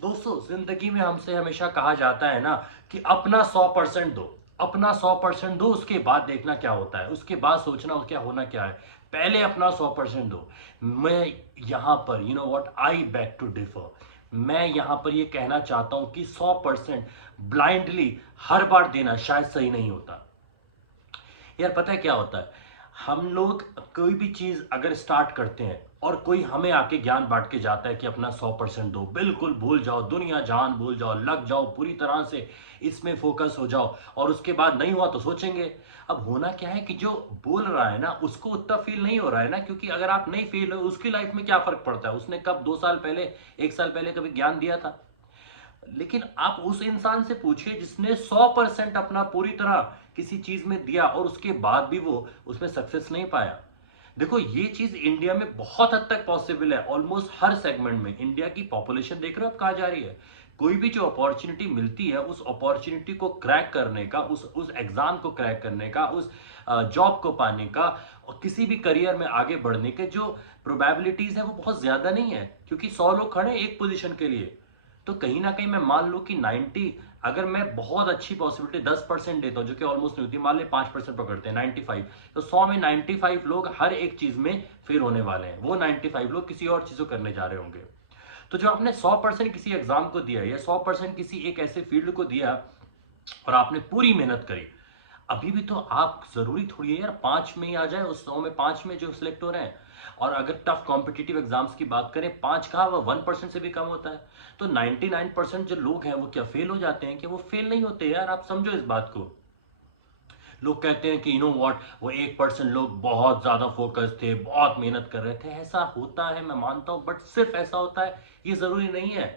दोस्तों, जिंदगी में हमसे हमेशा कहा जाता है ना कि अपना 100% दो। अपना 100% दो, उसके बाद देखना क्या होता है, उसके बाद सोचना क्या होना क्या है। पहले अपना 100% दो। मैं यहाँ पर you know what I beg to differ. मैं यहाँ पर ये कहना चाहता हूँ कि 100% ब्लाइंडली हर बार देना शायद सही नहीं होता। यार पता है क्या होता है, हम लोग कोई भी चीज अगर स्टार्ट करते हैं और कोई हमें आके ज्ञान बांट के जाता है कि अपना 100% दो, बिल्कुल भूल जाओ, दुनिया जहान भूल जाओ, लग जाओ पूरी तरह से, इसमें फोकस हो जाओ, और उसके बाद नहीं हुआ तो सोचेंगे। अब होना क्या है कि जो बोल रहा है ना उसको उतना फील नहीं हो रहा है ना, क्योंकि अगर आप नहीं फील हो उसकी लाइफ में क्या फर्क पड़ता है, उसने कब 2 साल पहले, 1 साल पहले कभी ज्ञान दिया था। लेकिन आप उस इंसान से पूछिए जिसने 100% अपना पूरी तरह किसी चीज में दिया और उसके बाद भी वो उसमें सक्सेस नहीं पाया। देखो, ये चीज इंडिया में बहुत हद तक पॉसिबल है, ऑलमोस्ट हर सेगमेंट में। इंडिया की पॉपुलेशन देख रहे हो आप कहाँ जा रही है। कोई भी जो अपॉर्चुनिटी मिलती है उस अपॉर्चुनिटी को क्रैक करने का, उस एग्जाम को क्रैक करने का, उस जॉब को पाने का, और किसी भी करियर में आगे बढ़ने के जो प्रोबेबिलिटीज है वो बहुत ज्यादा नहीं है, क्योंकि 100 लोग खड़े हैं एक पोजीशन के लिए। तो कहीं ना कहीं मैं मान लूं कि 90, अगर मैं बहुत अच्छी पॉसिबिलिटी 10% देता हूं, जो कि ऑलमोस्ट नहीं होती, मान ले 5% पकड़ते हैं 95, तो 100 में 95 लोग हर एक चीज में फेल होने वाले हैं, वो 95 लोग किसी और चीज को करने जा रहे होंगे। तो जो आपने 100% किसी एग्जाम को दिया या 100% किसी एक ऐसे फील्ड को दिया और आपने पूरी मेहनत करी, अभी भी तो आप, जरूरी थोड़ी है यार 5 में ही आ जाए, उस 100 में 5 में जो सिलेक्ट हो रहे हैं। और अगर टफ कॉम्पिटिटिव एग्जाम्स की बात करें, 5 कहा, वह 1% से भी कम होता है। तो 99% जो लोग हैं वो क्या फेल हो जाते हैं? कि वो फेल नहीं होते यार, आप समझो इस बात को। लोग कहते हैं कि यू नो व्हाट, वो 1% लोग बहुत ज्यादा फोकस थे, बहुत मेहनत कर रहे थे। ऐसा होता है, मैं मानता हूं, बट सिर्फ ऐसा होता है ये जरूरी नहीं है।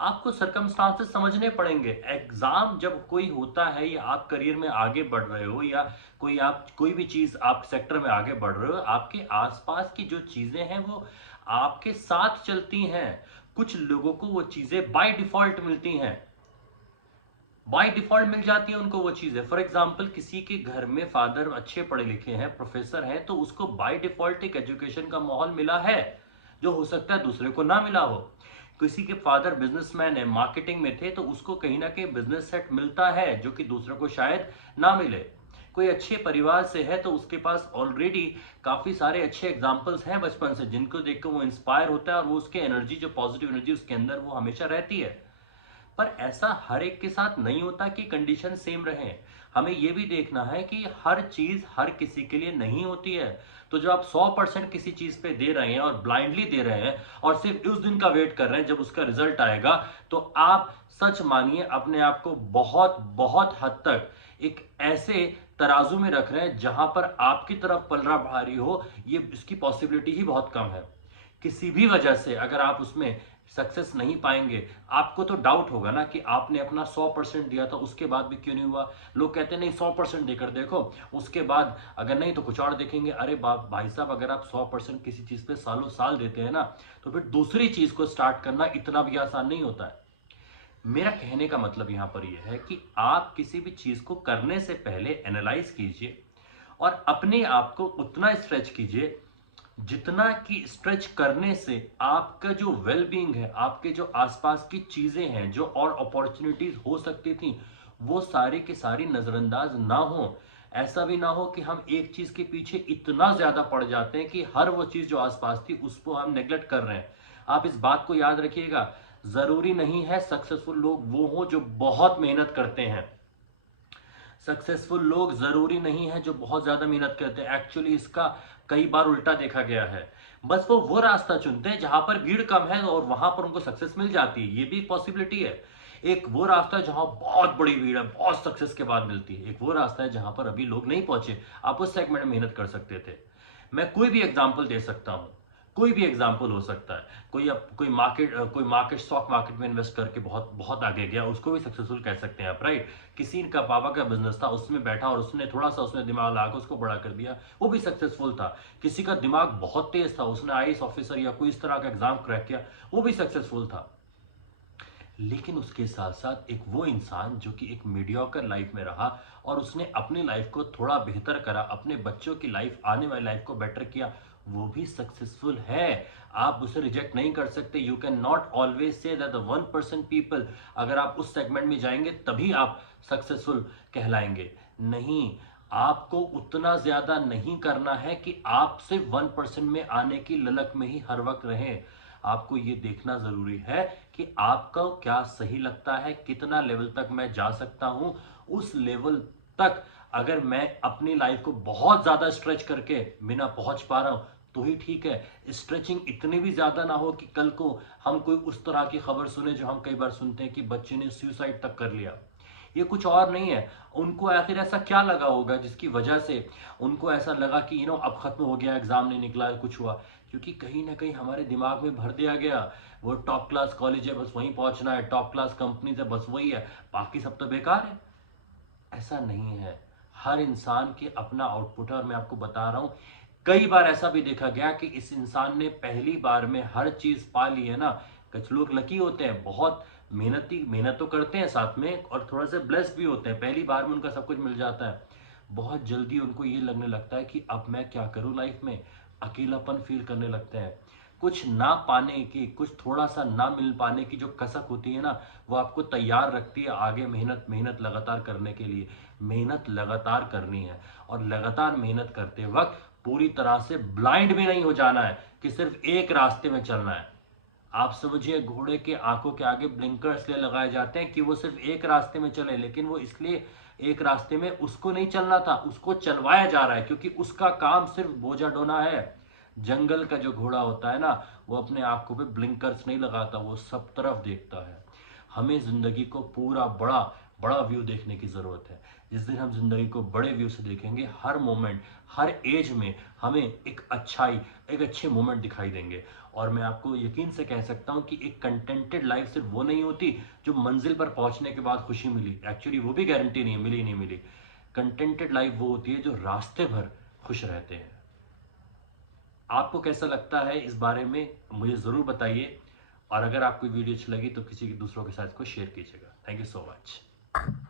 आपको सरकमस्टांसेस समझने पड़ेंगे। एग्जाम जब कोई होता है, या आप करियर में आगे बढ़ रहे हो, या कोई भी चीज आप सेक्टर में आगे बढ़ रहे हो, आपके आसपास की जो चीजें हैं वो आपके साथ चलती हैं। कुछ लोगों को वो चीजें बाय डिफॉल्ट मिलती हैं, बाय डिफॉल्ट मिल जाती है उनको वो चीजें। फॉर एग्जाम्पल, किसी के घर में फादर अच्छे पढ़े लिखे हैं, प्रोफेसर हैं, तो उसको बाय डिफॉल्ट एक एजुकेशन का माहौल मिला है, जो हो सकता है दूसरे को ना मिला हो। किसी के फादर बिजनेसमैन है, मार्केटिंग में थे, तो उसको कहीं ना कहीं बिजनेस सेट मिलता है जो कि दूसरों को शायद ना मिले। कोई अच्छे परिवार से है तो उसके पास ऑलरेडी काफी सारे अच्छे एग्जाम्पल्स हैं बचपन से, जिनको देखकर वो इंस्पायर होता है, और वो उसके एनर्जी, जो पॉजिटिव एनर्जी उसके अंदर, वो हमेशा रहती है। पर ऐसा हर एक के साथ नहीं होता कि कंडीशन सेम रहे। हमें यह भी देखना है कि हर चीज हर किसी के लिए नहीं होती है। तो जो आप 100% किसी चीज पे दे रहे हैं और ब्लाइंडली दे रहे हैं, और सिर्फ उस दिन का वेट कर रहे हैं जब उसका रिजल्ट आएगा, तो आप सच मानिए अपने आप को बहुत बहुत हद तक एक ऐसे तराजू में रख रहे हैं जहां पर आपकी तरफ पलड़ा भारी हो, ये इसकी पॉसिबिलिटी ही बहुत कम है। किसी भी वजह से अगर आप उसमें सक्सेस नहीं पाएंगे, आपको तो डाउट होगा ना कि आपने अपना 100% दिया था, उसके बाद भी क्यों नहीं हुआ। लोग कहते हैं नहीं 100% देकर देखो, उसके बाद अगर नहीं तो कुछ और देखेंगे। अरे भाई साहब, अगर आप 100% किसी चीज पे सालों साल देते हैं ना, तो फिर दूसरी चीज को स्टार्ट करना इतना भी आसान नहीं होता है। मेरा कहने का मतलब यहां पर यह है कि आप किसी भी चीज को करने से पहले एनालाइज कीजिए, और अपने आप को उतना स्ट्रेच कीजिए जितना कि स्ट्रेच करने से आपका जो वेलबींग है, आपके जो आसपास की चीजें हैं, जो और अपॉर्चुनिटीज हो सकती थी, वो सारी की सारी नजरअंदाज ना हो। ऐसा भी ना हो कि हम एक चीज के पीछे इतना ज्यादा पड़ जाते हैं कि हर वो चीज जो आसपास थी उसको हम नेग्लेक्ट कर रहे हैं। आप इस बात को याद रखिएगा, जरूरी नहीं है सक्सेसफुल लोग वो हो जो बहुत मेहनत करते हैं। सक्सेसफुल लोग जरूरी नहीं है जो बहुत ज्यादा मेहनत करते हैं। एक्चुअली इसका कई बार उल्टा देखा गया है। बस वो रास्ता चुनते हैं जहां पर भीड़ कम है और वहां पर उनको सक्सेस मिल जाती है। ये भी एक पॉसिबिलिटी है। एक वो रास्ता है जहां बहुत बड़ी भीड़ है, बहुत सक्सेस के बाद मिलती है। एक वो रास्ता है जहां पर अभी लोग नहीं पहुंचे, आप उस सेगमेंट में मेहनत कर सकते थे। मैं कोई भी एग्जाम्पल दे सकता हूं, कोई भी एग्जाम्पल हो सकता है। कोई मार्केट, स्टॉक मार्केट में इन्वेस्ट करके बहुत बहुत आगे गया, उसको भी सक्सेसफुल कह सकते हैं आप, राइट। किसी का पापा का बिजनेस था, उसमें बैठा और उसने थोड़ा सा उसमें दिमाग लगा के उसको बड़ा कर दिया, वो भी सक्सेसफुल था। किसी का दिमाग बहुत तेज था, उसने आईएएस ऑफिसर या कोई इस तरह का एग्जाम क्रैक किया, वो भी सक्सेसफुल था। लेकिन उसके साथ साथ एक वो इंसान जो कि एक मीडियोकर लाइफ में रहा, और उसने अपनी लाइफ को थोड़ा बेहतर करा, अपने बच्चों की लाइफ, आने वाली लाइफ को बेटर किया, वो भी सक्सेसफुल है। आप उसे रिजेक्ट नहीं कर सकते। You can not always say that the 1% people, अगर आप उस सेगमेंट में जाएंगे तभी आप सक्सेसफुल कहलाएंगे। नहीं, आपको उतना ज्यादा नहीं करना है कि आप सिर्फ 1% में आने की ललक में ही हर वक्त रहें। आपको ये देखना जरूरी है कि आपको क्या सही लगता है, कितना लेवल तक मैं जा सकता हूं। उस लेवल तक अगर मैं अपनी लाइफ को बहुत ज्यादा स्ट्रेच करके बिना पहुंच पा रहा हूं तो ही ठीक है। स्ट्रेचिंग इतनी भी ज्यादा ना हो कि कल को हम कोई उस तरह की खबर सुने जो हम कई बार सुनते हैं कि बच्चे ने सुसाइड तक कर लिया। ये कुछ और नहीं है, उनको आखिर ऐसा क्या लगा होगा जिसकी वजह से उनको ऐसा लगा कि अब खत्म हो गया, एग्जाम नहीं निकला, कुछ हुआ। क्योंकि कहीं ना कहीं हमारे दिमाग में भर दिया गया वो टॉप क्लास कॉलेज है, बस वहीं पहुंचना है, टॉप क्लास कंपनीज है, बस वही है, बाकी सब तो बेकार है। ऐसा नहीं है। हर इंसान के अपना आउटपुट है। और मैं आपको बता रहा हूं, कई बार ऐसा भी देखा गया कि इस इंसान ने पहली बार में हर चीज पा ली है ना। कुछ लोग लकी होते हैं, बहुत मेहनत तो करते हैं साथ में, और थोड़ा सा ब्लेस्ड भी होते हैं, पहली बार में उनका सब कुछ मिल जाता है। बहुत जल्दी उनको ये लगने लगता है कि अब मैं क्या करूं लाइफ में, अकेलापन फील करने लगते हैं। कुछ ना पाने की, कुछ थोड़ा सा ना मिल पाने की जो कसक होती है ना, वो आपको तैयार रखती है आगे मेहनत मेहनत लगातार करने के लिए। मेहनत लगातार करनी है, और लगातार मेहनत करते वक्त पूरी तरह से ब्लाइंड भी नहीं हो जाना है कि सिर्फ एक रास्ते में चलना है। आप समझिए, घोड़े के आंखों के आगे ब्लिंकर इसलिए लगाए जाते हैं कि वो सिर्फ एक रास्ते में चले, लेकिन वो इसलिए एक रास्ते में उसको नहीं चलना था, उसको चलवाया जा रहा है, क्योंकि उसका काम सिर्फ बोझा ढोना है। जंगल का जो घोड़ा होता है ना, वो अपने आंखों पे ब्लिंकर्स नहीं लगाता, वो सब तरफ देखता है। हमें जिंदगी को पूरा बड़ा बड़ा व्यू देखने की जरूरत है। जिस दिन हम जिंदगी को बड़े व्यू से देखेंगे, हर मोमेंट, हर एज में हमें एक अच्छाई, एक अच्छे मोमेंट दिखाई देंगे। और मैं आपको यकीन से कह सकता हूं कि एक कंटेंटेड लाइफ सिर्फ वो नहीं होती जो मंजिल पर पहुंचने के बाद खुशी मिली, एक्चुअली वो भी गारंटी नहीं है, मिली नहीं मिली। कंटेंटेड लाइफ वो होती है जो रास्ते भर खुश रहते हैं। आपको कैसा लगता है इस बारे में, मुझे ज़रूर बताइए। और अगर आपको वीडियो अच्छी लगी तो किसी दूसरों के साथ इसको शेयर कीजिएगा। Thank you so much.